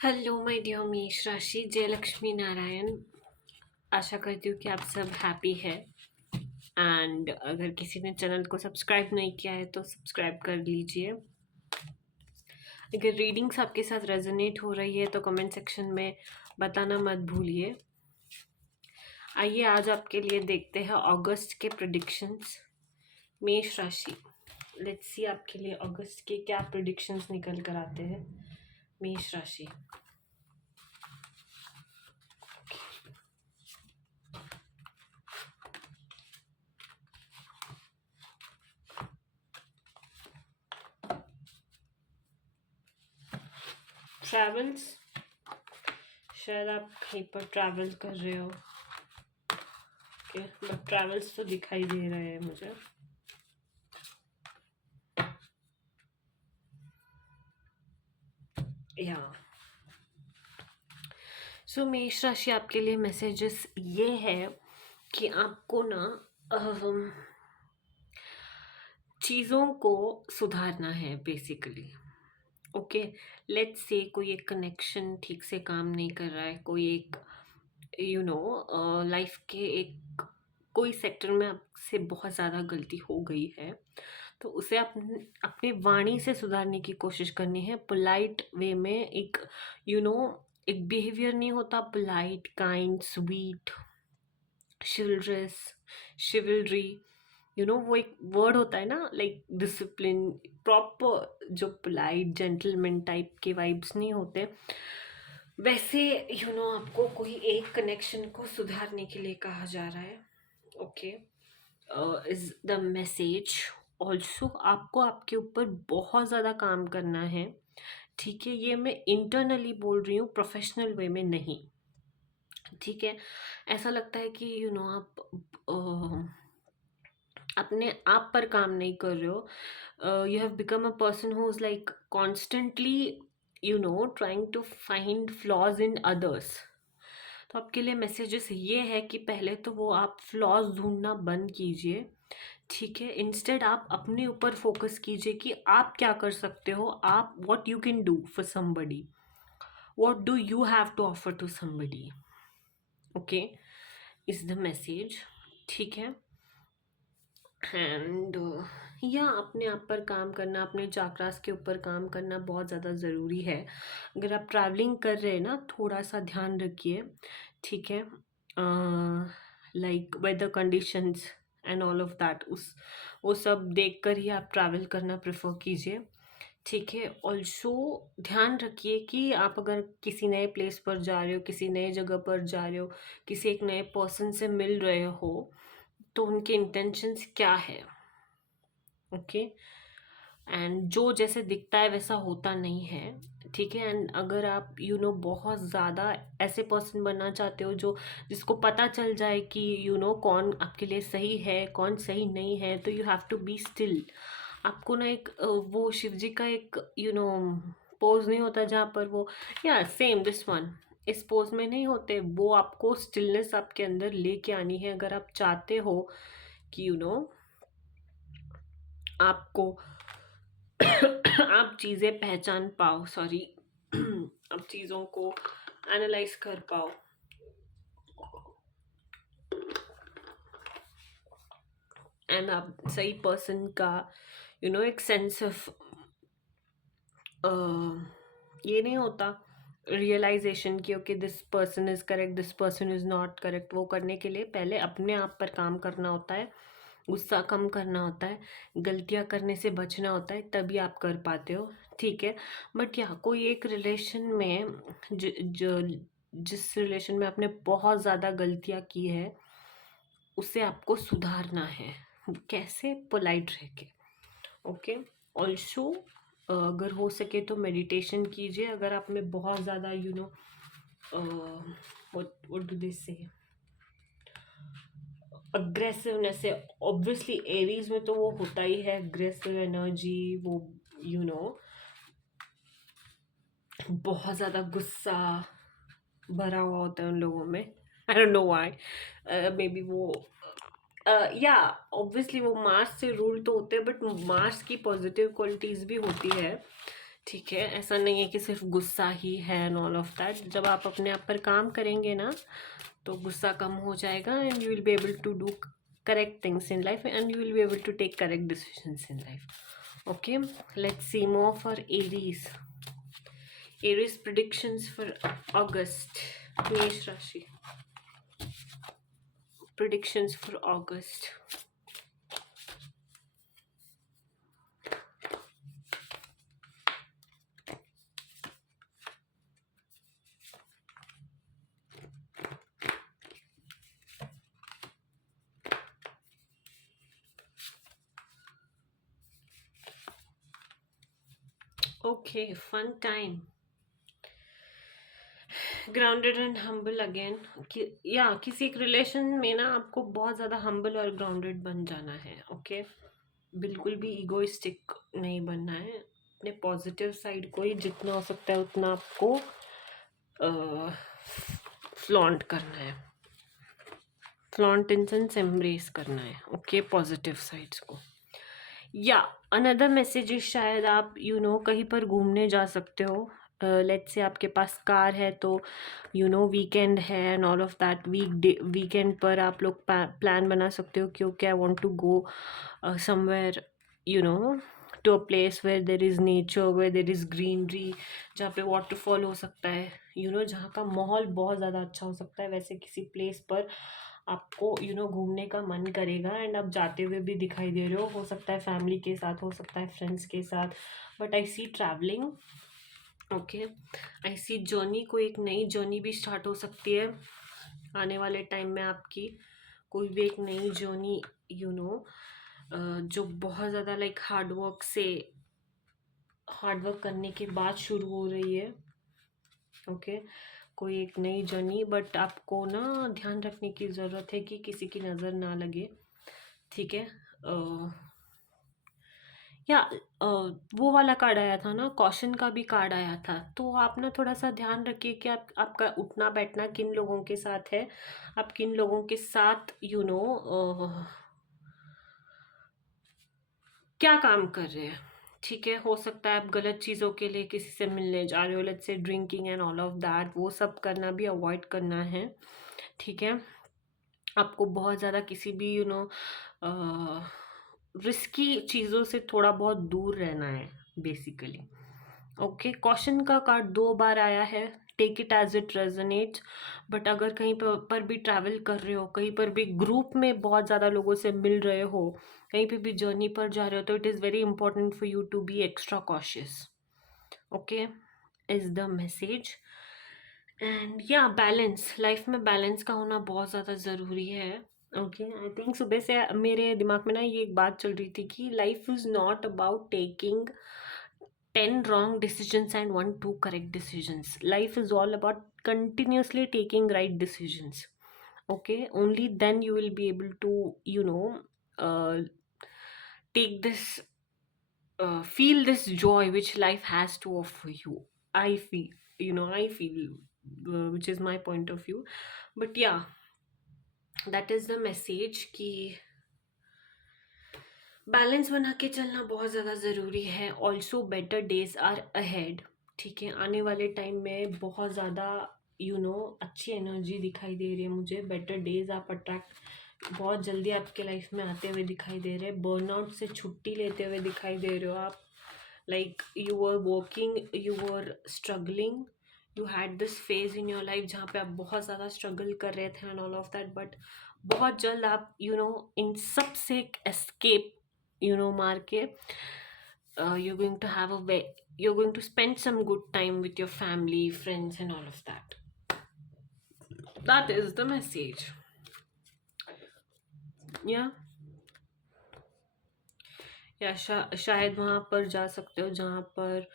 Hello my dear मेष राशि, जय लक्ष्मी नारायण। आशा करती हूँ कि आप सब हैप्पी है। एंड अगर किसी ने चैनल को सब्सक्राइब नहीं किया है तो सब्सक्राइब कर लीजिए। अगर रीडिंग्स आपके साथ रेजोनेट हो रही है तो कमेंट सेक्शन में बताना मत भूलिए। आइए आज आपके लिए देखते हैं अगस्त के प्रेडिक्शंस। मेष राशि, लेट्स सी आपके लिए अगस्त के क्या प्रेडिक्शंस निकल कर आते हैं। मेष राशि, ट्रैवल्स, शायद आप कहीं पर ट्रैवल कर रहे हो। ओके, बट ट्रैवल्स तो दिखाई दे रहे हैं मुझे। या सो मेष राशि, आपके लिए मैसेजेस ये है कि आपको ना चीज़ों को सुधारना है बेसिकली। ओके, लेट्स से कोई एक कनेक्शन ठीक से काम नहीं कर रहा है, कोई एक लाइफ के एक कोई सेक्टर में आपसे बहुत ज़्यादा गलती हो गई है, तो उसे अपने वाणी से सुधारने की कोशिश करनी है। पोलाइट वे में एक यू नो एक बिहेवियर नहीं होता, पोलाइट, काइंड, स्वीट, शिवल्रस, शिवलरी, वो एक वर्ड होता है ना, लाइक डिसिप्लिन, प्रॉपर, जो पोलाइट जेंटलमैन टाइप के वाइब्स नहीं होते वैसे। आपको कोई एक कनेक्शन को सुधारने के लिए कहा जा रहा है। Okay, is the message. Also आपको आपके ऊपर बहुत ज़्यादा काम करना है। ठीक है, ये मैं इंटरनली बोल रही हूँ, प्रोफेशनल वे में नहीं। ठीक है, ऐसा लगता है कि आप अपने आप पर काम नहीं कर रहे हो। You have become a person who is like constantly trying to find flaws in others. तो आपके लिए मैसेजेस ये है कि पहले तो वो आप फ्लॉज ढूंढना बंद कीजिए। ठीक है, इंस्टेड आप अपने ऊपर फोकस कीजिए कि आप क्या कर सकते हो, आप what you can do for somebody, what do you have to offer to somebody. Okay, is the message. ठीक है, एंड या अपने आप पर काम करना, अपने चाक्रास के ऊपर काम करना बहुत ज़्यादा ज़रूरी है। अगर आप ट्रैवलिंग कर रहे हैं ना, थोड़ा सा ध्यान रखिए। ठीक है, like weather conditions and all of that, वो सब देख कर ही आप ट्रैवल करना प्रेफर कीजिए। ठीक है, ऑल्सो ध्यान रखिए कि आप अगर किसी नए प्लेस पर जा रहे हो, किसी नए जगह पर जा रहे हो, किसी एक नए पर्सन से मिल रहे हो, तो उनके इंटेंशंस क्या है। ओके, एंड जो जैसे दिखता है वैसा होता नहीं है। ठीक है, एंड अगर आप बहुत ज़्यादा ऐसे पर्सन बनना चाहते हो जो जिसको पता चल जाए कि कौन आपके लिए सही है, कौन सही नहीं है, तो you have to be still. आपको ना एक वो शिव जी का एक पोज नहीं होता जहाँ पर वो, या सेम दिस वन, इस पोज में नहीं होते वो, आपको स्टिलनेस आपके अंदर लेके आनी है अगर आप चाहते हो कि आपको आप चीज़ें पहचान पाओ, सॉरी आप चीज़ों को एनालाइज कर पाओ। एंड आप सही पर्सन का एक सेंस ऑफ ये नहीं होता रियलाइजेशन कि okay this person is correct, this person is not correct. वो करने के लिए पहले अपने आप पर काम करना होता है, गुस्सा कम करना होता है, गलतियाँ करने से बचना होता है, तभी आप कर पाते हो। ठीक है, बट या कोई एक रिलेशन में जिस रिलेशन में आपने बहुत ज़्यादा गलतियाँ की है, उसे आपको सुधारना है। कैसे? पोलाइट रह के। ओके, ऑल्सो अगर हो सके तो मेडिटेशन कीजिए। अगर आप में बहुत ज़्यादा व्हाट डू दे से अग्रेसिवनेस है, ऑब्वियसली एरीज में तो वो होता ही है, अग्रेसिव एनर्जी, वो यू you नो बहुत ज़्यादा गुस्सा भरा हुआ होता है उन लोगों में। I don't know why, may be वो या ऑब्वियसली वो मार्स से रूल तो होते हैं, बट मार्स की पॉजिटिव क्वालिटीज़ भी होती है ठीक है, ऐसा नहीं है कि सिर्फ गुस्सा ही है एंड ऑल ऑफ दैट। जब आप अपने आप पर काम करेंगे ना, तो गुस्सा कम हो जाएगा and you will be able to do correct things in life and you will be able to take correct decisions in life. Okay, let's see more for Aries. Aries predictions for August. Mesh rashi predictions for August. Okay, fun time. Grounded and humble again. या किसी एक relation में ना आपको बहुत ज़्यादा humble और grounded बन जाना है। ओके, बिल्कुल भी ईगोइस्टिक नहीं बनना है। अपने पॉजिटिव साइड को ही जितना हो सकता है उतना आपको फ्लॉन्ट करना है। फ्लॉन्ट इन सेंस एम्ब्रेस करना है। ओके, पॉजिटिव साइड्स को। या अनदर मैसेज इज, शायद आप कहीं पर घूमने जा सकते हो। लेट्स से आपके पास कार है तो वीकेंड है and all of that. Weekend पर आप लोग प्लान बना सकते हो क्योंकि I want to go somewhere to a place where there is nature, where there is greenery, जहाँ पे वाटरफॉल हो सकता है, जहाँ का माहौल बहुत ज़्यादा अच्छा हो सकता है। वैसे किसी प्लेस पर आपको घूमने का मन करेगा एंड आप जाते हुए भी दिखाई दे रहे हो सकता है फैमिली के साथ, हो सकता है फ्रेंड्स के साथ, but I see travelling. Okay, I see journey. कोई एक नई जर्नी भी स्टार्ट हो सकती है आने वाले टाइम में आपकी। कोई भी एक नई जर्नी जो बहुत ज़्यादा लाइक हार्डवर्क करने के बाद शुरू हो रही है। ओके, कोई एक नई जर्नी, बट आपको ना ध्यान रखने की ज़रूरत है कि किसी की नज़र ना लगे। ठीक है, या वो वाला कार्ड आया था ना, कॉशन का भी कार्ड आया था, तो आप ना थोड़ा सा ध्यान रखिए कि आपका उठना बैठना किन लोगों के साथ है, आप किन लोगों के साथ क्या काम कर रहे हैं। ठीक है, हो सकता है आप गलत चीज़ों के लिए किसी से मिलने जा रहे हो, let's say drinking and all of that, वो सब करना भी अवॉइड करना है। ठीक है, आपको बहुत ज़्यादा किसी भी रिस्की चीज़ों से थोड़ा बहुत दूर रहना है बेसिकली। ओके, कॉशन का कार्ड 2 बार आया है, take it as it resonate. But अगर कहीं पर भी ट्रैवल कर रहे हो, कहीं पर भी ग्रुप में बहुत ज़्यादा लोगों से मिल रहे हो, कहीं पे भी जर्नी पर जा रहे हो, तो it is very important for you to be extra cautious. Okay, is the message. And या बैलेंस, लाइफ में बैलेंस का होना बहुत ज़्यादा ज़रूरी है। ओके, आई थिंक सुबह से मेरे दिमाग में ना ये एक बात चल रही थी कि life is not about taking 10 wrong decisions and 1 2 correct decisions. Life is all about continuously taking right decisions. Okay, only then you will be able to uh, take this feel this joy which life has to offer you. I feel, which is my point of view. But yeah, that is the message कि balance बना के चलना बहुत ज़्यादा ज़रूरी है। Also better days are ahead. ठीक है, आने वाले टाइम में बहुत ज़्यादा अच्छी एनर्जी दिखाई दे रही है मुझे। बेटर डेज आप अट्रैक्ट बहुत जल्दी आपके लाइफ में आते हुए दिखाई दे रहे हैं। बर्नआउट से छुट्टी लेते हुए दिखाई दे रहे हो आप। Like you were working, you were struggling, you had this phase in your life जहाँ पे आप बहुत ज़्यादा स्ट्रगल कर रहे थे and all of that, but बहुत जल्द आप इन सब से एस्केप मार के you're going to have a way, you're going to spend some good time with your family, friends and all of that. That is the message. Yeah, या शायद वहाँ पर जा सकते हो जहाँ पर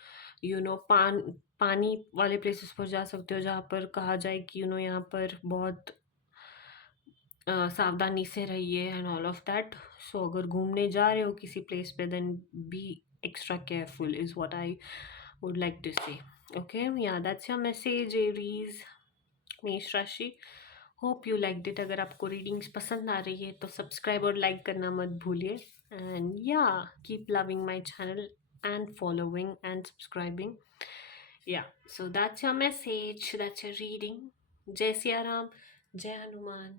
पानी वाले प्लेसेस पर जा सकते हो जहाँ पर कहा जाए कि यहाँ पर बहुत सावधानी से रहिए and all of that. So अगर घूमने जा रहे हो किसी प्लेस पे, then be extra careful is what I would like to say. Okay, या दैट्स योर मैसेज एरीज, मेष राशि। Hope you like it. अगर आपको रीडिंग्स पसंद आ रही है तो सब्सक्राइब और लाइक करना मत भूलिए। एंड या keep loving my channel. and following and subscribing. Yeah, so that's your message, that's your reading. Jai Siya Ram, Jai Hanuman.